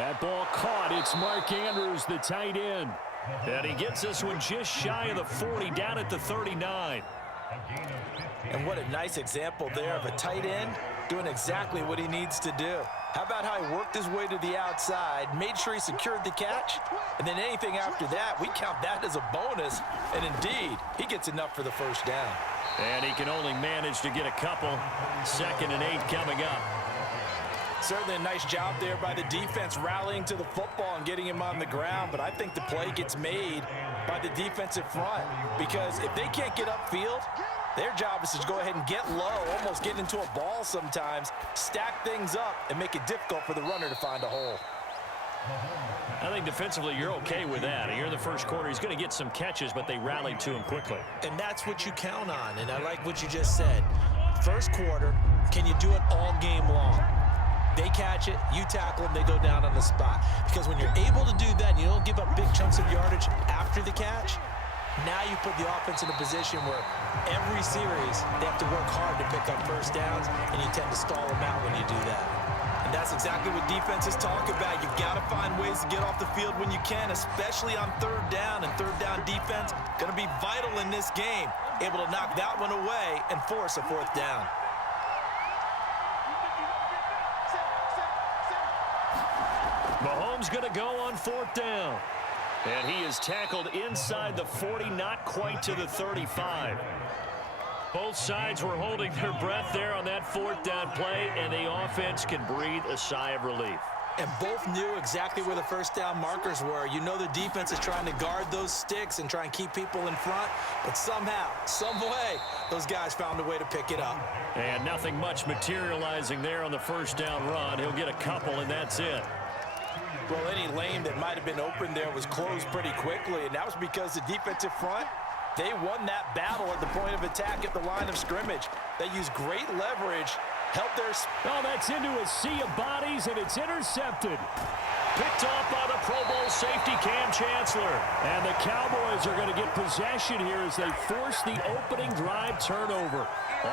That ball caught. It's Mark Andrews, the tight end. And he gets this one just shy of the 40, down at the 39. And what a nice example there of a tight end doing exactly what he needs to do. How about how he worked his way to the outside, made sure he secured the catch, and then anything after that, we count that as a bonus. And indeed, he gets enough for the first down. And he can only manage to get a couple. 2nd and 8 coming up. Certainly a nice job there by the defense rallying to the football and getting him on the ground, but I think the play gets made by the defensive front because if they can't get upfield, their job is to go ahead and get low, almost get into a ball sometimes, stack things up, and make it difficult for the runner to find a hole. I think defensively you're okay with that. Here in the first quarter, he's going to get some catches, but they rallied to him quickly. And that's what you count on, and I like what you just said. First quarter, can you do it all game long? They catch it, you tackle them, they go down on the spot. Because when you're able to do that, and you don't give up big chunks of yardage after the catch, now you put the offense in a position where every series they have to work hard to pick up first downs, and you tend to stall them out when you do that. And that's exactly what defenses talk about. You've got to find ways to get off the field when you can, especially on third down. And third down defense going to be vital in this game, able to knock that one away and force a 4th down. Mahomes going to go on 4th down. And he is tackled inside the 40, not quite to the 35. Both sides were holding their breath there on that 4th down play, and the offense can breathe a sigh of relief. And both knew exactly where the first down markers were. You know the defense is trying to guard those sticks and try and keep people in front, but somehow, some way, those guys found a way to pick it up. And nothing much materializing there on the first down run. He'll get a couple, and that's it. Well, any lane that might have been open there was closed pretty quickly, and that was because the defensive front, they won that battle at the point of attack at the line of scrimmage. They used great leverage, helped their... Oh, that's into a sea of bodies, and it's intercepted. Picked off by the Pro Bowl safety, Cam Chancellor. And the Cowboys are going to get possession here as they force the opening drive turnover.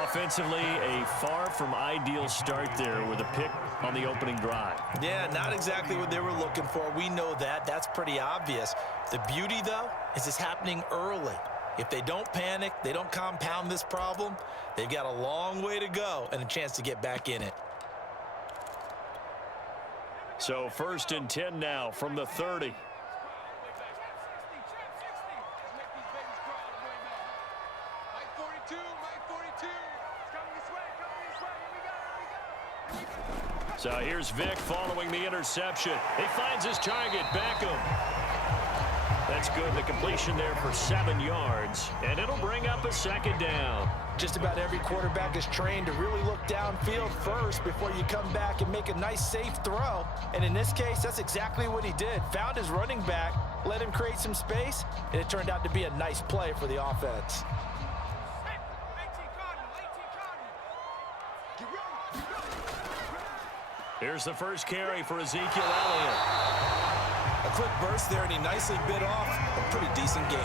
Offensively, a far from ideal start there with a pick on the opening drive. Yeah, not exactly what they were looking for. We know that. That's pretty obvious. The beauty, though, is it's happening early. If they don't panic, they don't compound this problem, they've got a long way to go and a chance to get back in it. So 1st and 10 now from the 30. So here's Vick following the interception. He finds his target, Beckham. That's good. The completion there for 7 yards, and it'll bring up a 2nd down. Just about every quarterback is trained to really look downfield first before you come back and make a nice, safe throw. And in this case, that's exactly what he did. Found his running back, let him create some space, and it turned out to be a nice play for the offense. Here's the first carry for Ezekiel Elliott. A quick burst there, and he nicely bit off a pretty decent gain.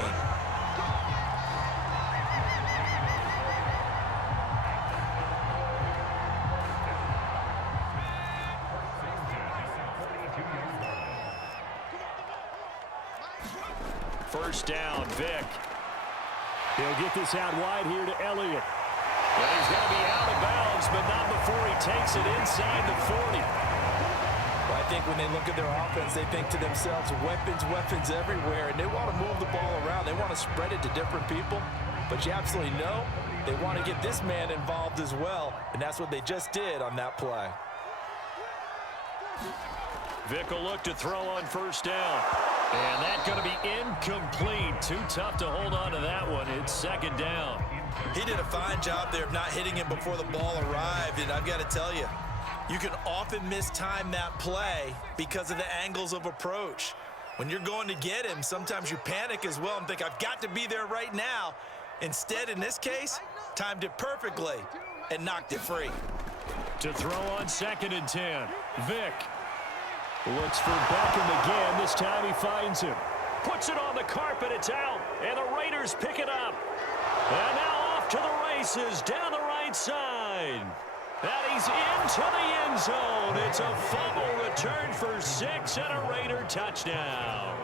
First down, Vick. He'll get this out wide here to Elliott. And he's going to be out of bounds, but not before he takes it inside the 40. Well, I think when they look at their offense, they think to themselves, weapons everywhere, and they want to move the ball around. They want to spread it to different people, but you absolutely know they want to get this man involved as well, and that's what they just did on that play. Vick will look to throw on first down. And that's going to be incomplete. Too tough to hold on to that one. It's 2nd down. He did a fine job there of not hitting him before the ball arrived, and I've got to tell you, you can often mistime that play because of the angles of approach. When you're going to get him, sometimes you panic as well and think, I've got to be there right now. Instead, in this case, timed it perfectly and knocked it free. To throw on 2nd and 10, Vick looks for Beckham again. This time he finds him. Puts it on the carpet. It's out. And the Raiders pick it up. And now off to the races down the right side. And he's into the end zone. It's a fumble return for 6 and a Raider touchdown.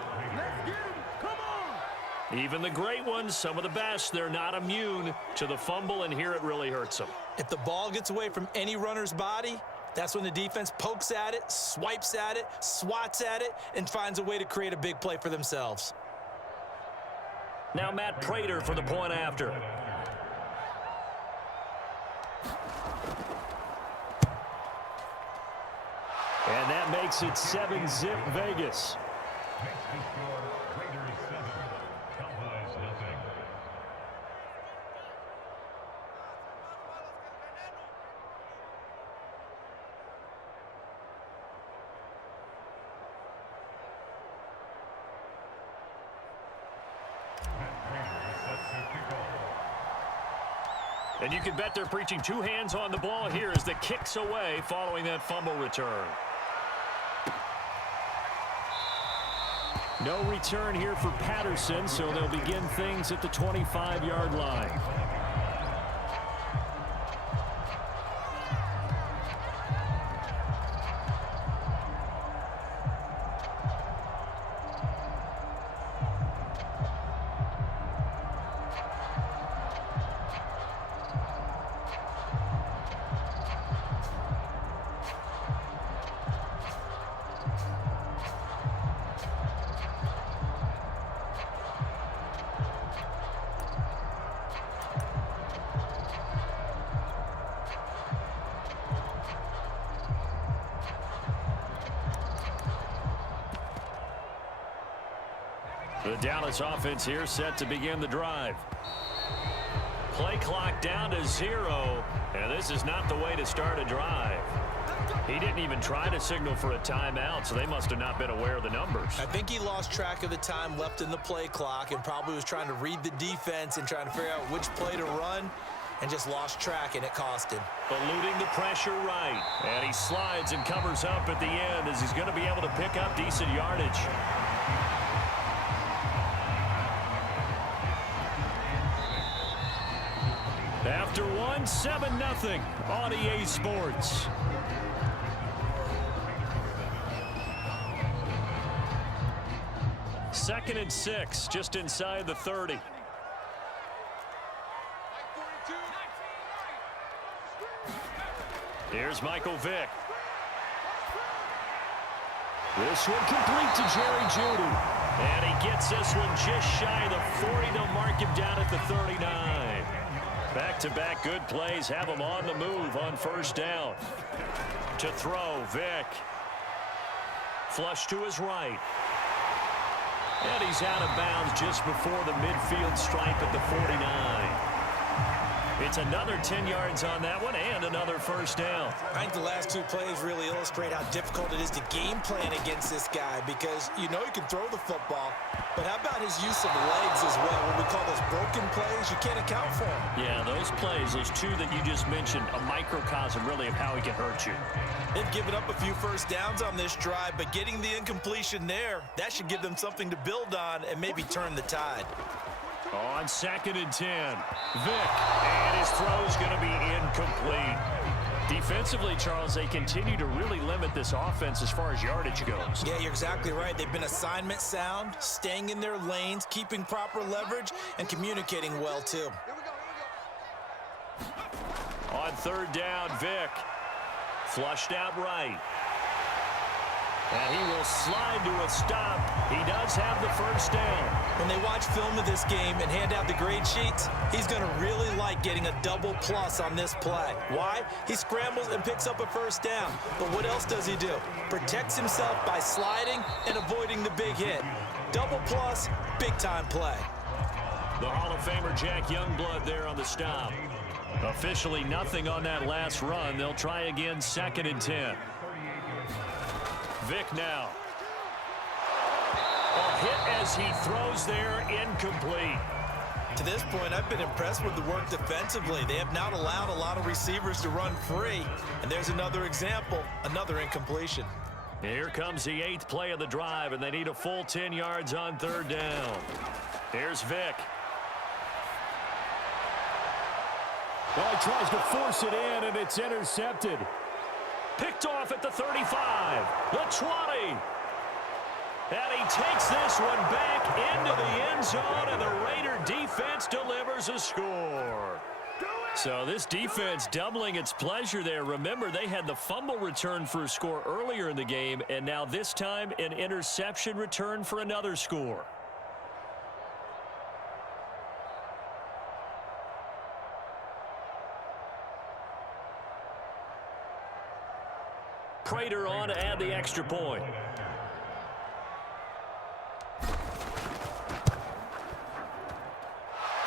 Even the great ones, some of the best, they're not immune to the fumble, and here it really hurts them. If the ball gets away from any runner's body, that's when the defense pokes at it, swipes at it, swats at it, and finds a way to create a big play for themselves. Now Matt Prater for the point after. And that makes it 7-zip Vegas. And you can bet they're preaching 2 hands on the ball here as the kick's away following that fumble return. No return here for Patterson, so they'll begin things at the 25-yard line. The Dallas offense here set to begin the drive. Play clock down to 0, and this is not the way to start a drive. He didn't even try to signal for a timeout, so they must have not been aware of the numbers. I think he lost track of the time left in the play clock and probably was trying to read the defense and trying to figure out which play to run and just lost track, and it cost him. Eluding the pressure right, and he slides and covers up at the end as he's going to be able to pick up decent yardage. After 1, 7-0 on EA Sports. Second and 6, just inside the 30. Here's Michael Vick. This one complete to Jerry Jeudy. And he gets this one just shy of the 40 to mark him down at the 39. Back-to-back good plays have him on the move on first down. To throw, Vick. Flush to his right. And he's out of bounds just before the midfield stripe at the 49. It's another 10 yards on that one and another first down. I think the last 2 plays really illustrate how difficult it is to game plan against this guy because you know he can throw the football, but how about his use of legs as well? What we call those broken plays, you can't account for them. Yeah, those plays, those 2 that you just mentioned, a microcosm really of how he can hurt you. They've given up a few first downs on this drive, but getting the incompletion there, that should give them something to build on and maybe turn the tide. On 2nd and 10, Vick, and his throw's going to be incomplete. Defensively, Charles, they continue to really limit this offense as far as yardage goes. Yeah, you're exactly right. They've been assignment sound, staying in their lanes, keeping proper leverage, and communicating well, too. On 3rd down, Vick, flushed out right. And he will slide to a stop. He does have the first down. When they watch film of this game and hand out the grade sheets, he's going to really like getting a double plus on this play. Why? He scrambles and picks up a first down. But what else does he do? Protects himself by sliding and avoiding the big hit. Double plus, big-time play. The Hall of Famer Jack Youngblood there on the stop. Officially nothing on that last run. They'll try again 2nd and 10. Vick now. A hit as he throws there, incomplete. To this point, I've been impressed with the work defensively. They have not allowed a lot of receivers to run free. And there's another example, another incompletion. Here comes the 8th play of the drive, and they need a full 10 yards on 3rd down. Here's Vick. Well, he tries to force it in, and it's intercepted. Picked off at the 35, the 20. And he takes this one back into the end zone, and the Raider defense delivers a score. So this defense doubling its pleasure there. Remember, they had the fumble return for a score earlier in the game, and now this time an interception return for another score. Prater on to add the extra point.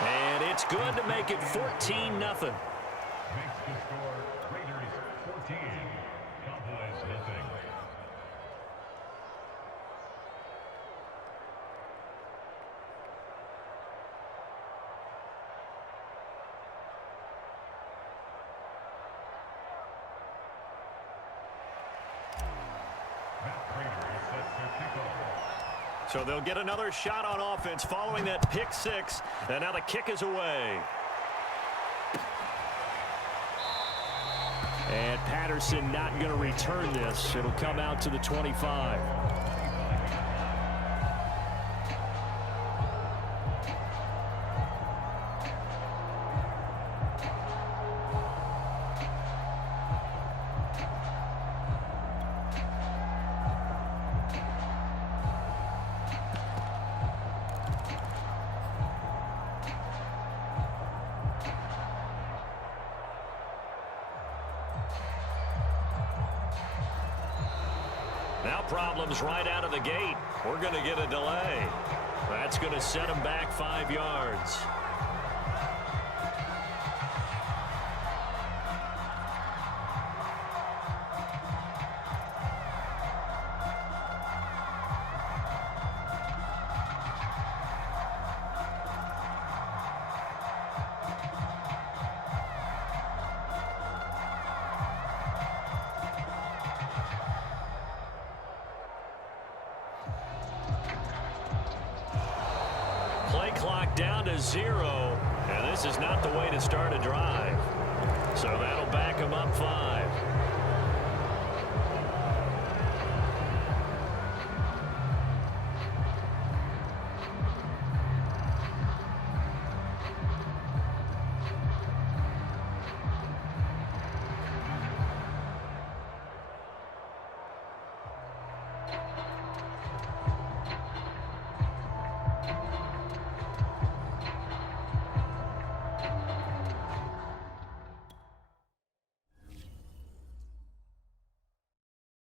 And it's good to make it 14-0. Makes the score Raiders 14, Cowboys nothing. Matt Prater is set to kick off. So they'll get another shot on offense following that pick six. And now the kick is away. And Patterson not going to return this. It'll come out to the 25. Now problems right out of the gate. We're going to get a delay. That's going to set him back 5 yards. Play clock down to 0, and this is not the way to start a drive. So that'll back him up 5.